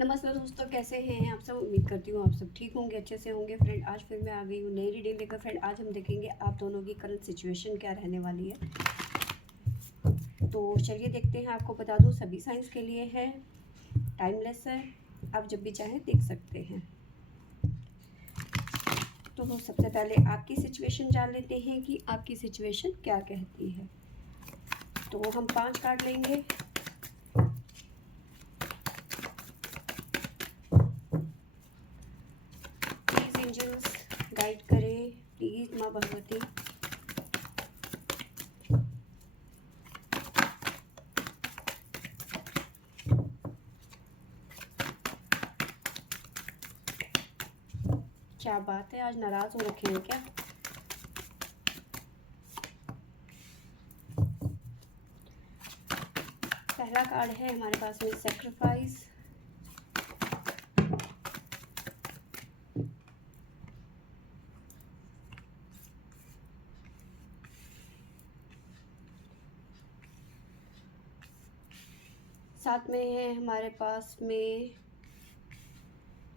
नमस्ते दोस्तों, कैसे हैं आप सब। उम्मीद करती हूँ आप सब ठीक होंगे, अच्छे से होंगे। फ्रेंड, आज फिर मैं आ गई हूँ नई रीडिंग लेकर। फ्रेंड, आज हम देखेंगे आप दोनों की करंट सिचुएशन क्या रहने वाली है। तो चलिए देखते हैं। आपको बता दूँ, सभी साइंस के लिए है, टाइमलेस है, आप जब भी चाहें देख सकते हैं। तो सबसे पहले आपकी सिचुएशन जान लेते हैं कि आपकी सिचुएशन क्या कहती है। तो हम 5 कार्ड लेंगे। प्लीज़ एंजल्स गाइड करें, प्लीज़ माँ भगवती। क्या बात है, आज नाराज़ हो रखे हैं क्या। पहला कार्ड है हमारे पास में सैक्रिफाइस। साथ में है हमारे पास में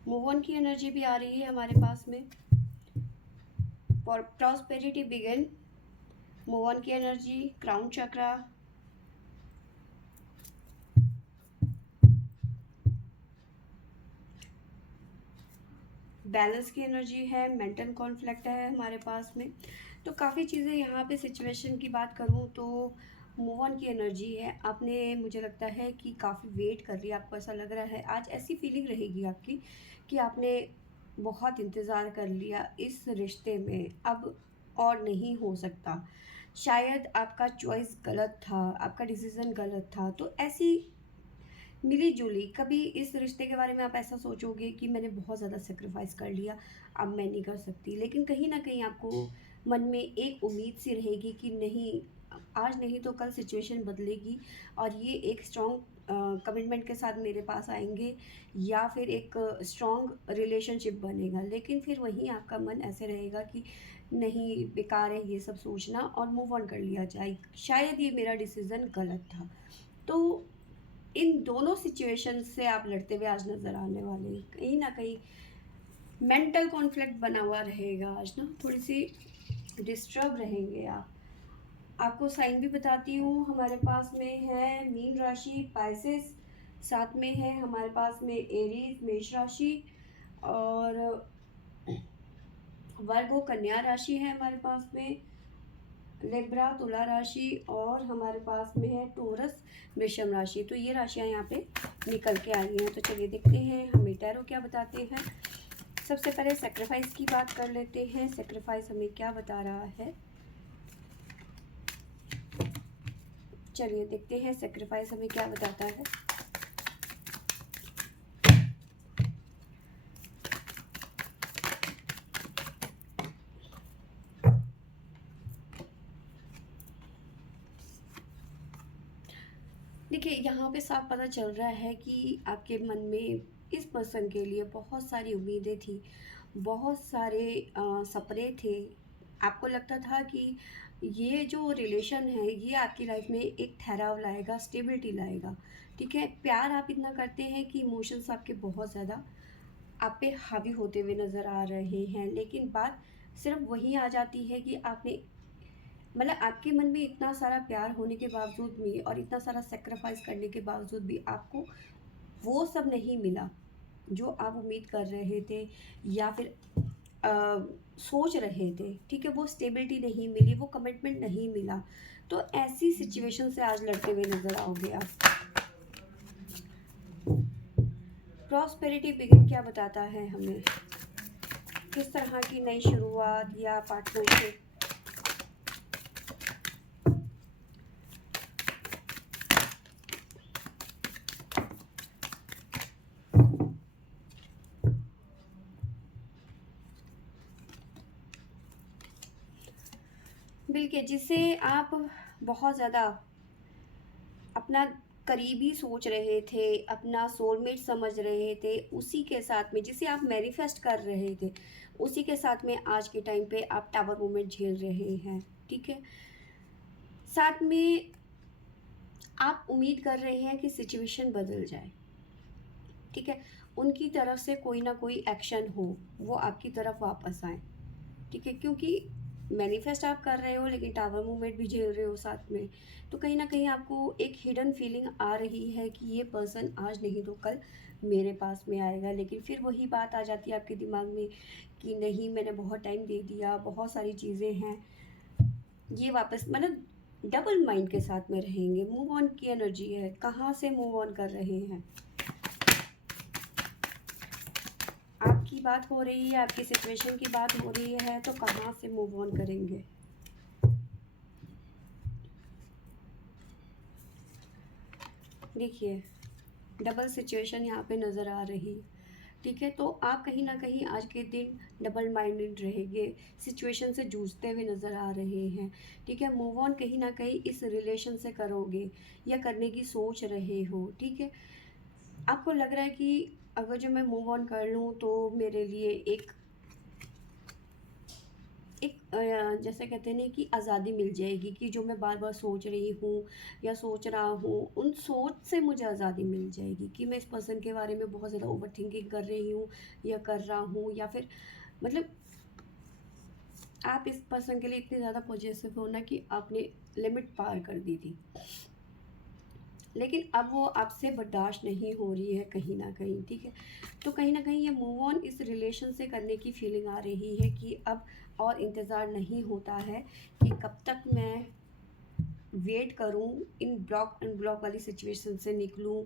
मूव ऑन की एनर्जी भी आ रही है हमारे पास में। For prosperity begin, move on की एनर्जी, क्राउन चक्रा, बैलेंस की एनर्जी है, मेंटल कॉन्फ्लिक्ट है हमारे पास में। तो काफ़ी चीज़ें यहाँ पे सिचुएशन की बात करूँ तो मूव ऑन की एनर्जी है। आपने, मुझे लगता है कि काफ़ी वेट कर लिया, आपको ऐसा लग रहा है, आज ऐसी फीलिंग रहेगी आपकी कि आपने बहुत इंतज़ार कर लिया इस रिश्ते में, अब और नहीं हो सकता। शायद आपका चॉइस गलत था, आपका डिसीज़न गलत था। तो ऐसी मिली जुली कभी इस रिश्ते के बारे में आप ऐसा सोचोगे कि मैंने बहुत ज़्यादा सेक्रीफाइस कर लिया, अब मैं नहीं कर सकती। लेकिन कहीं ना कहीं आपको मन में एक उम्मीद सी रहेगी कि नहीं, आज नहीं तो कल सिचुएशन बदलेगी और ये एक स्ट्रॉन्ग कमिटमेंट के साथ मेरे पास आएंगे, या फिर एक स्ट्रॉन्ग रिलेशनशिप बनेगा। लेकिन फिर वहीं आपका मन ऐसे रहेगा कि नहीं, बेकार है ये सब सोचना और मूव ऑन कर लिया जाए, शायद ये मेरा डिसीज़न गलत था। तो इन दोनों सिचुएशन से आप लड़ते हुए आज नज़र आने वाले हैं। कहीं ना कहीं मेंटल कॉन्फ्लिक्ट बना हुआ रहेगा आज ना, थोड़ी सी डिस्टर्ब रहेंगे आप। आपको साइन भी बताती हूँ, हमारे पास में है मीन राशि, पाइसेस, साथ में है हमारे पास में एरीज, मेष राशि, और वर्गो, कन्या राशि है हमारे पास में, लिब्रा, तुला राशि, और हमारे पास में है टोरस, वृषभ राशि। तो ये राशियां यहाँ पे निकल के आई हैं। तो चलिए देखते हैं हमें टैरो क्या बताते हैं। सबसे पहले सेक्रीफाइस की बात कर लेते हैं। सेक्रीफाइस हमें क्या बता रहा है, चलिए देखते हैं सेक्रीफाइस हमें क्या बताता है। देखिए, यहाँ पे साफ पता चल रहा है कि आपके मन में इस पर्सन के लिए बहुत सारी उम्मीदें थी, बहुत सारे सपने थे। आपको लगता था कि ये जो रिलेशन है ये आपकी लाइफ में एक ठहराव लाएगा, स्टेबिलिटी लाएगा। ठीक है, प्यार आप इतना करते हैं कि इमोशंस आपके बहुत ज़्यादा आप पे हावी होते हुए नज़र आ रहे हैं। लेकिन बात सिर्फ वही आ जाती है कि आपने, मतलब आपके मन में इतना सारा प्यार होने के बावजूद भी और इतना सारा सेक्रीफाइस करने के बावजूद भी आपको वो सब नहीं मिला जो आप उम्मीद कर रहे थे, या फिर सोच रहे थे। ठीक है, वो स्टेबिलिटी नहीं मिली, वो कमिटमेंट नहीं मिला। तो ऐसी सिचुएशन से आज लड़ते हुए नजर आओगे आप। प्रॉस्पेरिटी बिगिन क्या बताता है हमें, किस तरह की नई शुरुआत या पार्टनरशिप। बिल्कुल, जिसे आप बहुत ज़्यादा अपना करीबी सोच रहे थे, अपना सोलमेट समझ रहे थे, उसी के साथ में जिसे आप मैनिफेस्ट कर रहे थे, उसी के साथ में आज के टाइम पे आप टावर मोमेंट झेल रहे हैं। ठीक है, साथ में आप उम्मीद कर रहे हैं कि सिचुएशन बदल जाए। ठीक है, उनकी तरफ से कोई ना कोई एक्शन हो, वो आपकी तरफ वापस आए। ठीक है, क्योंकि मैनिफेस्ट आप कर रहे हो लेकिन टावर मूवमेंट भी झेल रहे हो साथ में, तो कहीं ना कहीं आपको एक हिडन फीलिंग आ रही है कि ये पर्सन आज नहीं तो कल मेरे पास में आएगा। लेकिन फिर वही बात आ जाती है आपके दिमाग में कि नहीं, मैंने बहुत टाइम दे दिया, बहुत सारी चीज़ें हैं, ये वापस मतलब डबल माइंड के साथ में रहेंगे। मूव ऑन की एनर्जी है, कहाँ से मूव ऑन कर रहे हैं? आपकी बात हो रही है, आपकी सिचुएशन की बात हो रही है, तो कहाँ से मूव ऑन करेंगे? देखिए, डबल सिचुएशन यहाँ पे नज़र आ रही। ठीक है, तो आप कहीं ना कहीं आज के दिन डबल माइंडेड रहेंगे, सिचुएशन से जूझते हुए नज़र आ रहे हैं। ठीक है, मूव ऑन कहीं ना कहीं इस रिलेशन से करोगे या करने की सोच रहे हो। ठीक है, आपको लग रहा है कि अगर जो मैं मूव ऑन कर लूँ तो मेरे लिए एक जैसे कहते हैं ना कि आज़ादी मिल जाएगी, कि जो मैं बार बार सोच रही हूँ या सोच रहा हूँ, उन सोच से मुझे आज़ादी मिल जाएगी कि मैं इस पर्सन के बारे में बहुत ज़्यादा ओवर थिंकिंग कर रही हूँ या कर रहा हूँ, या फिर मतलब आप इस पर्सन के लिए इतने ज़्यादा पॉजिटिव हो ना कि आपने लिमिट पार कर दी थी, लेकिन अब वो आपसे बर्दाश्त नहीं हो रही है कहीं ना कहीं। ठीक है, तो कहीं ना कहीं ये मूव ऑन इस रिलेशन से करने की फीलिंग आ रही है कि अब और इंतज़ार नहीं होता है कि कब तक मैं वेट करूं, इन ब्लॉक अनब्लॉक वाली सिचुएशन से निकलूं,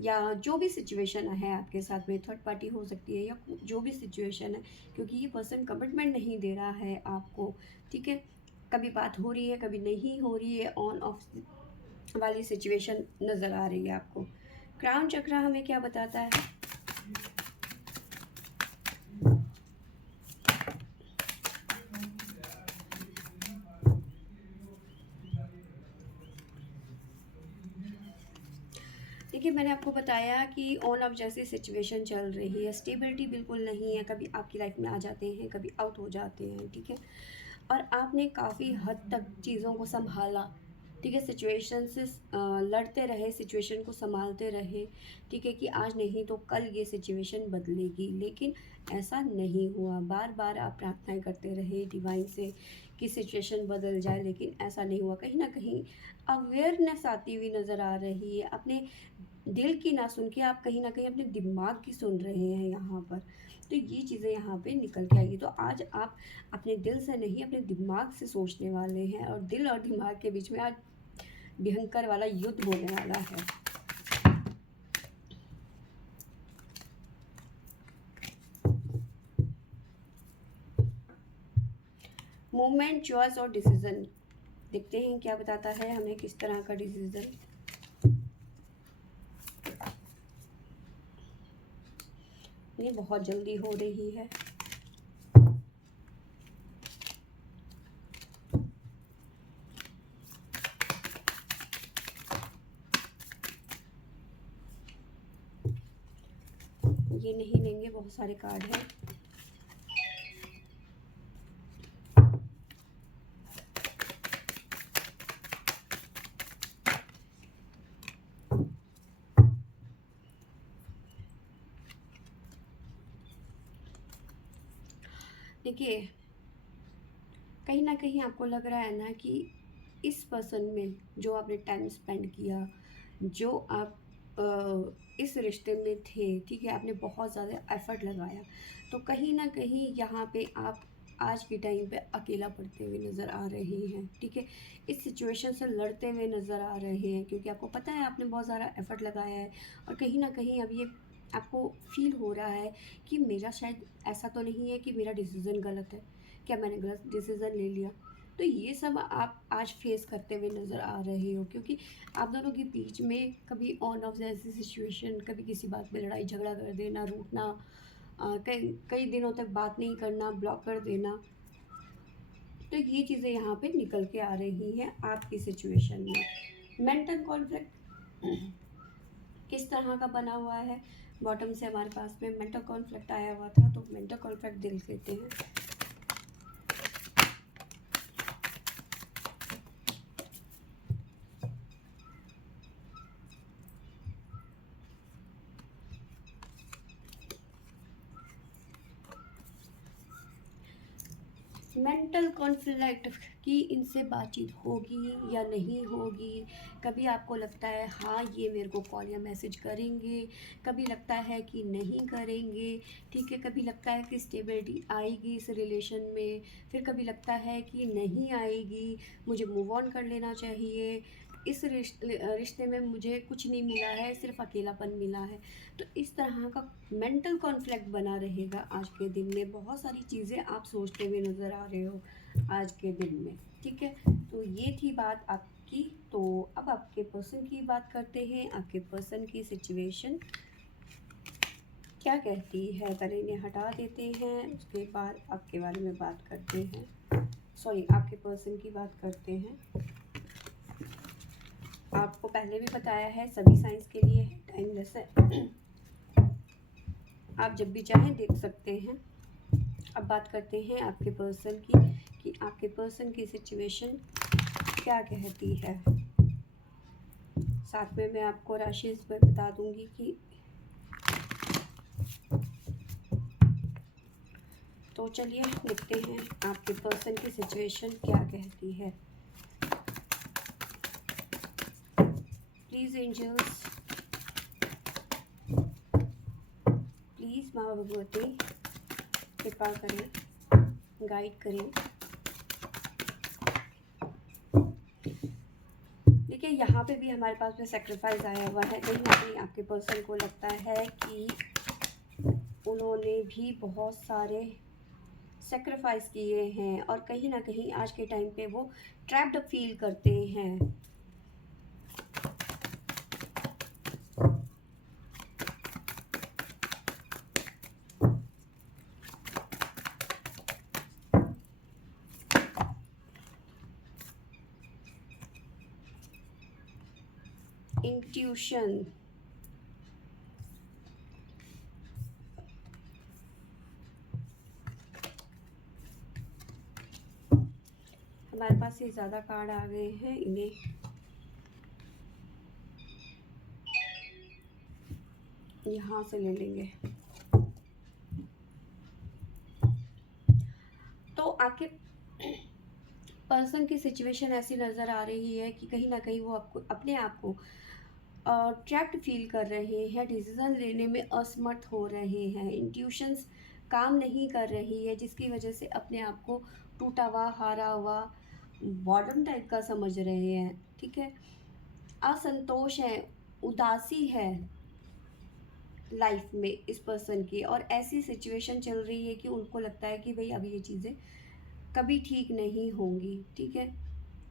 या जो भी सिचुएशन है आपके साथ में, थर्ड पार्टी हो सकती है या जो भी सिचुएशन है, क्योंकि ये पर्सन कमिटमेंट नहीं दे रहा है आपको। ठीक है, कभी बात हो रही है, कभी नहीं हो रही है, ऑन ऑफ वाली सिचुएशन नज़र आ रही है आपको। क्राउन चक्र हमें क्या बताता है? देखिए, मैंने आपको बताया कि ऑन ऑफ जैसी सिचुएशन चल रही है, स्टेबिलिटी बिल्कुल नहीं है, कभी आपकी लाइफ में आ जाते हैं, कभी आउट हो जाते हैं। ठीक है, और आपने काफ़ी हद तक चीज़ों को संभाला। ठीक है, सिचुएशन से लड़ते रहे, सिचुएशन को संभालते रहे। ठीक है, कि आज नहीं तो कल ये सिचुएशन बदलेगी, लेकिन ऐसा नहीं हुआ। बार बार आप प्रार्थनाएं करते रहे डिवाइन से कि सिचुएशन बदल जाए, लेकिन ऐसा नहीं हुआ। कहीं ना कहीं अवेयरनेस आती हुई नज़र आ रही है, अपने दिल की ना सुन के आप कहीं ना कहीं अपने दिमाग की सुन रहे हैं यहाँ पर। तो ये चीज़ें यहाँ पे निकल के आएगी। तो आज आप अपने दिल से नहीं, अपने दिमाग से सोचने वाले हैं, और दिल और दिमाग के बीच में आज भयंकर वाला युद्ध होने वाला है। मूवमेंट, चॉइस और डिसीजन, देखते हैं क्या बताता है हमें, किस तरह का डिसीजन। ये बहुत जल्दी हो रही है। ये नहीं लेंगे, बहुत सारे कार्ड हैं। देखिए, कहीं ना कहीं आपको लग रहा है ना कि इस पर्सन में जो आपने टाइम स्पेंड किया, जो आप इस रिश्ते में थे, ठीक है, आपने बहुत ज़्यादा एफर्ट लगाया, तो कहीं ना कहीं यहाँ पे आप आज के टाइम पे अकेला पड़ते हुए नज़र आ रहे हैं। ठीक है, इस सिचुएशन से लड़ते हुए नज़र आ रहे हैं, क्योंकि आपको पता है आपने बहुत ज़्यादा एफर्ट लगाया है, और कहीं ना कहीं अब ये आपको फील हो रहा है कि मेरा शायद ऐसा तो नहीं है कि मेरा डिसीज़न गलत है, क्या मैंने गलत डिसीज़न ले लिया। तो ये सब आप आज फेस करते हुए नज़र आ रहे हो, क्योंकि आप दोनों के बीच में कभी ऑन ऑफ जैसी सिचुएशन, कभी किसी बात पे लड़ाई झगड़ा कर देना, रूठना, कई कई दिनों तक बात नहीं करना, ब्लॉक कर देना। तो ये चीज़ें यहाँ पे निकल के आ रही हैं आपकी सिचुएशन में। मेंटल कॉन्फ्लिक्ट किस तरह का बना हुआ है? बॉटम से हमारे पास में मेंटल कॉन्फ्लिक्ट आया हुआ था, तो मेंटल कॉन्फ्लिक्ट देख लेते हैं। मेंटल कॉन्फ्लिक्ट कि इनसे बातचीत होगी या नहीं होगी। कभी आपको लगता है हाँ ये मेरे को कॉल या मैसेज करेंगे, कभी लगता है कि नहीं करेंगे, ठीक है। कभी लगता है कि स्टेबिलिटी आएगी इस रिलेशन में, फिर कभी लगता है कि नहीं आएगी, मुझे मूव ऑन कर लेना चाहिए, इस रिश्ते में मुझे कुछ नहीं मिला है, सिर्फ अकेलापन मिला है। तो इस तरह का मेंटल कॉन्फ्लिक्ट बना रहेगा आज के दिन में। बहुत सारी चीज़ें आप सोचते हुए नज़र आ रहे हो आज के दिन में, ठीक है। तो ये थी बात आपकी। तो अब आपके पर्सन की बात करते हैं। आपके पर्सन की सिचुएशन क्या कहती है, पहले इन्हें हटा देते हैं, उसके बाद आपके बारे में बात करते हैं। सॉरी, आपके पर्सन की बात करते हैं। आपको पहले भी बताया है सभी साइंस के लिए टाइमलेस है, आप जब भी चाहें देख सकते हैं। अब बात करते हैं आपके पर्सन की कि आपके पर्सन की सिचुएशन क्या कहती है। साथ में मैं आपको राशि इस पर बता दूंगी कि तो चलिए देखते हैं आपके पर्सन की सिचुएशन क्या कहती है। प्लीज़ एंजल्स, प्लीज़ माँ भगवती कृपा करें, गाइड करें। देखिए यहाँ पे भी हमारे पास में सेक्रीफाइस आया हुआ है। कहीं ना कहीं आपके पर्सन को लगता है कि उन्होंने भी बहुत सारे सेक्रीफाइस किए हैं और कहीं ना कहीं आज के टाइम पे वो ट्रैप्ड फील करते हैं। इंट्यूशन, हमारे पास ये ज़्यादा कार्ड आ गए हैं, इन्हें यहाँ से ले लेंगे। तो आपके पर्सन की सिचुएशन ऐसी नज़र आ रही है कि कहीं ना कहीं वो आपको अपने आप को ट्रैप्ड फील कर रहे हैं, डिसीजन लेने में असमर्थ हो रहे हैं, इंट्यूशंस काम नहीं कर रही है, जिसकी वजह से अपने आप को टूटा हुआ, हारा हुआ, बॉर्डम टाइप का समझ रहे हैं, ठीक है। असंतोष है, उदासी है लाइफ में इस पर्सन की, और ऐसी सिचुएशन चल रही है कि उनको लगता है कि भाई अभी ये चीज़ें कभी ठीक नहीं होंगी, ठीक है।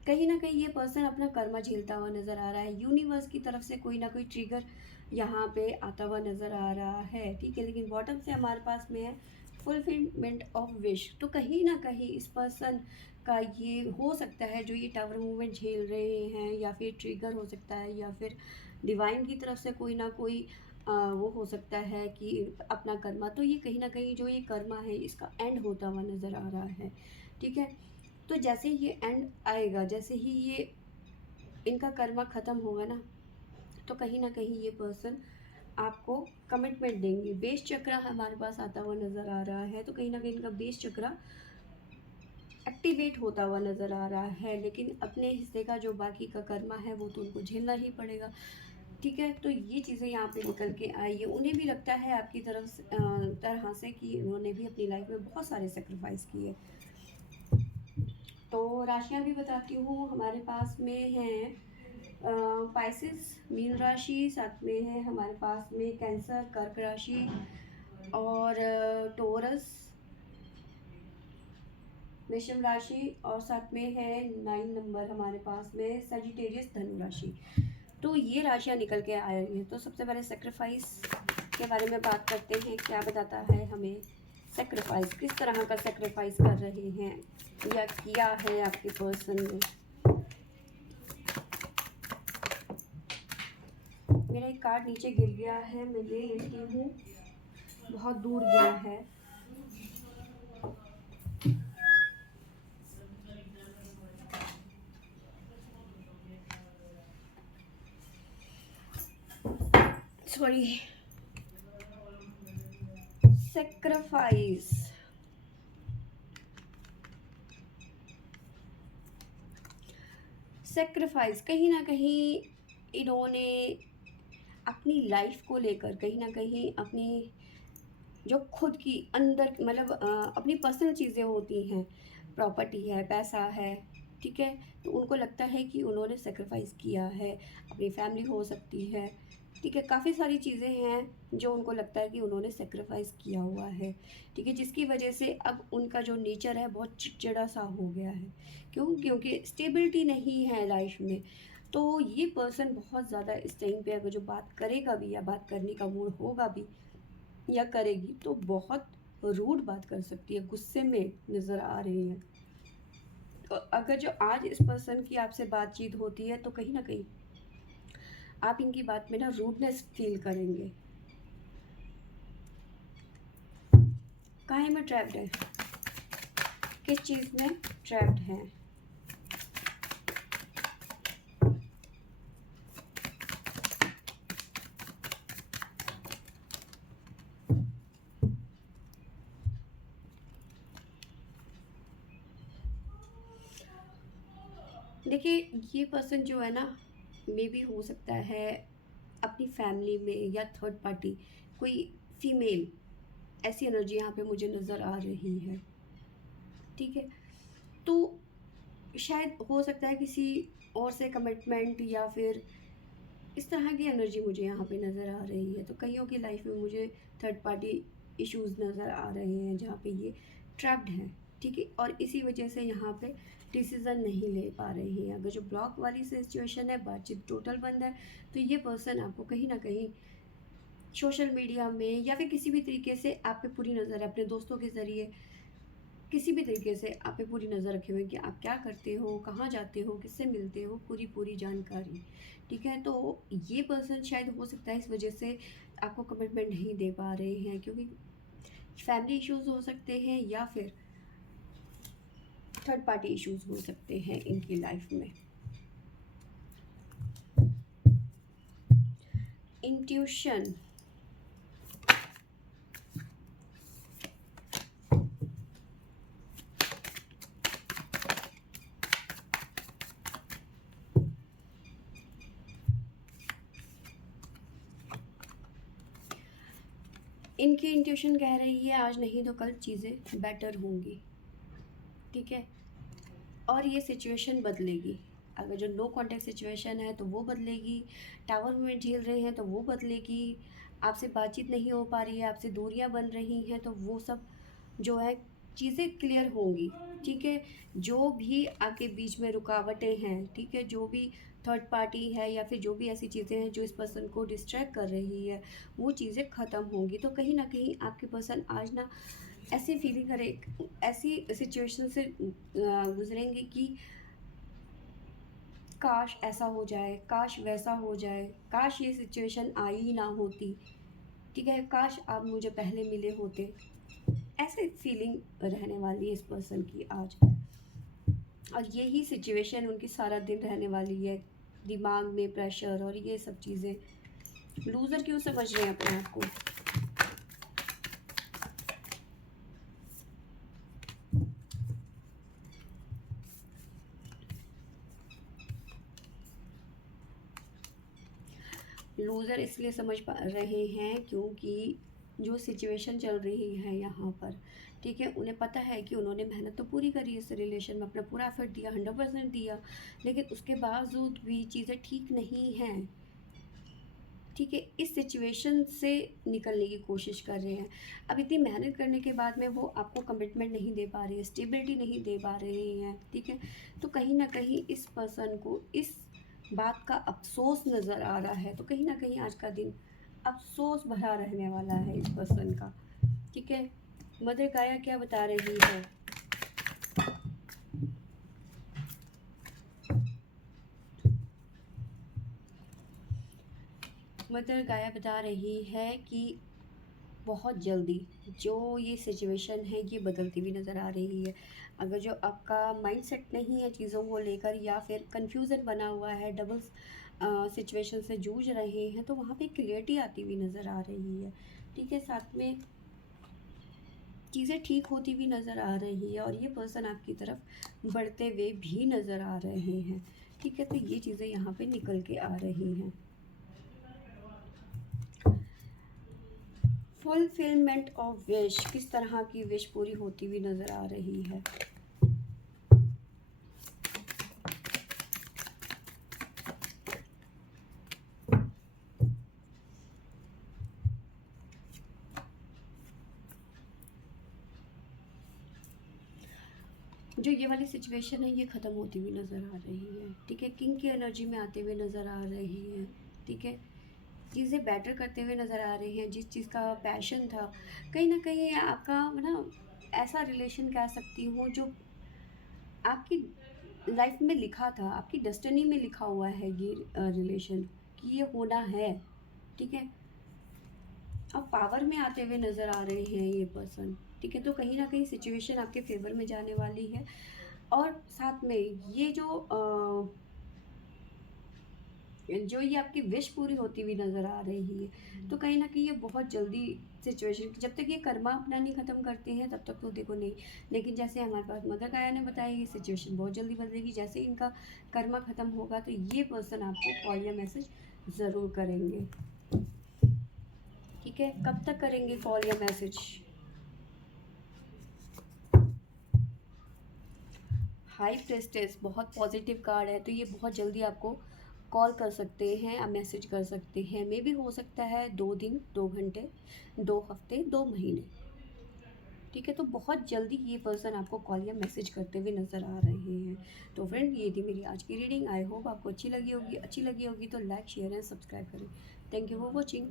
कहीं ना कहीं ये पर्सन अपना कर्मा झेलता हुआ नज़र आ रहा है। यूनिवर्स की तरफ से कोई ना कोई ट्रिगर यहाँ पे आता हुआ नज़र आ रहा है, ठीक है। लेकिन बॉटम से हमारे पास में है फुलफिलमेंट ऑफ विश। तो कहीं ना कहीं इस पर्सन का ये हो सकता है, जो ये टावर मूवमेंट झेल रहे हैं, या फिर ट्रिगर हो सकता है, या फिर डिवाइन की तरफ से कोई ना कोई वो हो सकता है कि अपना कर्मा, तो ये कहीं ना कहीं जो ये कर्मा है इसका एंड होता हुआ नज़र आ रहा है, ठीक है। तो जैसे ही ये एंड आएगा, जैसे ही ये इनका कर्मा ख़त्म होगा ना, तो कहीं ना कहीं ये पर्सन आपको कमिटमेंट देंगे। बेस चक्रा हमारे पास आता हुआ नज़र आ रहा है, तो कहीं ना कहीं इनका बेस चक्रा एक्टिवेट होता हुआ नज़र आ रहा है। लेकिन अपने हिस्से का जो बाकी का कर्मा है वो तो उनको झेलना ही पड़ेगा, ठीक है। तो ये चीज़ें यहाँ पे निकल के आई है। उन्हें भी लगता है आपकी तरह से कि उन्होंने भी अपनी लाइफ में बहुत सारे सेक्रीफाइस किए। तो राशियाँ भी बताती हूँ, हमारे पास में हैं पाइसेस मीन राशि, साथ में है हमारे पास में कैंसर कर्क राशि, और टोरस वृषभ राशि, और साथ में है 9 नंबर हमारे पास में सजिटेरियस धनु राशि। तो ये राशियाँ निकल के आ रही हैं। तो सबसे पहले सेक्रीफाइस के बारे में बात करते हैं। क्या बताता है हमें सेक्रीफाइस, किस तरह का सेक्रीफाइस कर रहे हैं या किया है आपके पर्सन ने। मेरा एक कार्ड नीचे गिर गया है, मैं ले लेती हूँ, बहुत दूर गया है। सॉरी। सेक्रीफाइस, सेक्रीफाइस कहीं ना कहीं इन्होंने अपनी लाइफ को लेकर, कहीं ना कहीं अपनी जो खुद की अंदर मतलब अपनी पर्सनल चीज़ें होती हैं, प्रॉपर्टी है, पैसा है, ठीक है, तो उनको लगता है कि उन्होंने सेक्रीफाइस किया है, अपनी फैमिली हो सकती है, ठीक है, काफ़ी सारी चीज़ें हैं जो उनको लगता है कि उन्होंने सेक्रीफाइस किया हुआ है, ठीक है, जिसकी वजह से अब उनका जो नेचर है बहुत चिड़चिड़ा सा हो गया है। क्यों? क्योंकि स्टेबिलिटी नहीं है लाइफ में। तो ये पर्सन बहुत ज़्यादा इस टाइम पे अगर जो बात करेगा भी या बात करने का मूड होगा भी या करेगी तो बहुत रूड बात कर सकती है, गुस्से में नज़र आ रही है। तो अगर जो आज इस पर्सन की आपसे बातचीत होती है तो कहीं ना कहीं आप इनकी बात में ना रूडनेस फील करेंगे। काहे में ट्रैप्ड है, किस चीज़ में ट्रैप्ड है? देखिए, ये पर्सन जो है ना, मे बी हो सकता है अपनी फैमिली में या थर्ड पार्टी कोई फीमेल, ऐसी एनर्जी यहाँ पे मुझे नज़र आ रही है, ठीक है। तो शायद हो सकता है किसी और से कमिटमेंट या फिर इस तरह की एनर्जी मुझे यहाँ पे नज़र आ रही है। तो कईयों की लाइफ में मुझे थर्ड पार्टी इश्यूज़ नज़र आ रहे हैं जहाँ पे ये ट्रैप्ड हैं, ठीक है, और इसी वजह से यहाँ पे डिसीज़न नहीं ले पा रहे हैं। अगर जो ब्लॉक वाली सिचुएशन है, बातचीत टोटल बंद है, तो ये पर्सन आपको कहीं ना कहीं सोशल मीडिया में या फिर किसी भी तरीके से आप पे पूरी नज़र है, अपने दोस्तों के ज़रिए किसी भी तरीके से आप पे पूरी नज़र रखे हुए हैं कि आप क्या करते हो, कहाँ जाते हो, किससे मिलते हो, पूरी पूरी जानकारी, ठीक है। तो ये पर्सन शायद हो सकता है इस वजह से आपको कमिटमेंट नहीं दे पा रहे हैं, क्योंकि फैमिली इश्यूज हो सकते हैं या फिर थर्ड पार्टी इश्यूज हो सकते हैं इनकी लाइफ में। इंट्यूशन, इनकी इंट्यूशन कह रही है आज नहीं तो कल चीज़ें बेटर होंगी, ठीक है, और ये सिचुएशन बदलेगी। अगर जो नो कॉन्टैक्ट सिचुएशन है तो वो बदलेगी, टावर मूवमेंट झेल रहे हैं तो वो बदलेगी, आपसे बातचीत नहीं हो पा रही है, आपसे दूरियां बन रही हैं तो वो सब जो है चीज़ें क्लियर होंगी, ठीक है। जो भी आपके बीच में रुकावटें हैं, ठीक है, जो भी थर्ड पार्टी है या फिर जो भी ऐसी चीज़ें हैं जो इस पर्सन को डिस्ट्रैक्ट कर रही है, वो चीज़ें ख़त्म होंगी। तो कहीं ना कहीं आपके पर्सन आज ना ऐसी फीलिंग करे, ऐसी सिचुएशन से गुजरेंगे कि काश ऐसा हो जाए, काश वैसा हो जाए, काश ये सिचुएशन आई ही ना होती, ठीक है, काश आप मुझे पहले मिले होते। ऐसे फीलिंग रहने वाली है इस पर्सन की आज, और यही सिचुएशन उनकी सारा दिन रहने वाली है, दिमाग में प्रेशर और ये सब चीज़ें। लूज़र क्यों समझ रहे हैं अपने आप को? लूज़र इसलिए समझ पा रहे हैं क्योंकि जो सिचुएशन चल रही है यहाँ पर, ठीक है, उन्हें पता है कि उन्होंने मेहनत तो पूरी करी इस रिलेशन में, अपना पूरा एफर्ट दिया, 100% दिया, लेकिन उसके बावजूद भी चीज़ें ठीक नहीं हैं, ठीक है, इस सिचुएशन से निकलने की कोशिश कर रहे हैं। अब इतनी मेहनत करने के बाद में वो आपको कमिटमेंट नहीं दे पा रही है, स्टेबिलिटी नहीं दे पा रहे हैं, ठीक है, तो कहीं ना कहीं इस पर्सन को इस बात का अफ़सोस नज़र आ रहा है। तो कहीं न कहीं आज का दिन अफ़सोस भरा रहने वाला है इस पर्सन का, ठीक है। मदर गाया क्या बता रही है? मदर गाया बता रही है कि बहुत जल्दी जो ये सिचुएशन है ये बदलती हुई नज़र आ रही है। अगर जो आपका माइंडसेट नहीं है चीज़ों को लेकर या फिर कन्फ्यूज़न बना हुआ है, डबल सिचुएशन से जूझ रहे हैं, तो वहाँ पे क्लियरिटी आती हुई नज़र आ रही है, ठीक है। साथ में चीज़ें ठीक होती हुई नज़र आ रही है और ये पर्सन आपकी तरफ बढ़ते हुए भी नज़र आ रहे हैं, ठीक है, तो ये चीज़ें यहाँ पे निकल के आ रही हैं। फुलफिलमेंट ऑफ विश, किस तरह की विश पूरी होती हुई नज़र आ रही है। जो ये वाली सिचुएशन है ये ख़त्म होती हुई नज़र आ रही है। ठीक है, किंग की एनर्जी में आते हुए नज़र आ रही है। ठीक है, चीज़ें बेटर करते हुए नज़र आ रही हैं। जिस चीज़ का पैशन था, कहीं ना कहीं आपका ना ऐसा रिलेशन कह सकती हूँ जो आपकी लाइफ में लिखा था, आपकी डेस्टिनी में लिखा हुआ है ये रिलेशन, कि ये होना है। ठीक है, अब पावर में आते हुए नज़र आ रहे हैं ये पर्सन। ठीक है, तो कहीं ना कहीं सिचुएशन आपके फेवर में जाने वाली है। और साथ में ये जो ये आपकी विश पूरी होती हुई नज़र आ रही है, तो कहीं ना कहीं ये बहुत जल्दी सिचुएशन, जब तक ये कर्मा अपना नहीं ख़त्म करते हैं तब तक तो देखो नहीं। लेकिन जैसे हमारे पास मदर गाया ने बताया, ये सिचुएशन बहुत जल्दी बदलेगी। जैसे इनका कर्मा ख़त्म होगा तो ये पर्सन आपको कॉल या मैसेज ज़रूर करेंगे। ठीक है, कब तक करेंगे कॉल या मैसेज। हाई प्रेस्टेस बहुत पॉजिटिव कार्ड है, तो ये बहुत जल्दी आपको कॉल कर सकते हैं या मैसेज कर सकते हैं। मे भी हो सकता है 2 दिन, 2 घंटे, 2 हफ्ते, 2 महीने। ठीक है, तो बहुत जल्दी ये पर्सन आपको कॉल या मैसेज करते हुए नज़र आ रहे हैं। तो फ्रेंड, ये थी मेरी आज की रीडिंग। आई होप आपको अच्छी लगी होगी। अच्छी लगी होगी तो लाइक, शेयर एंड सब्सक्राइब करें। Thank you for watching.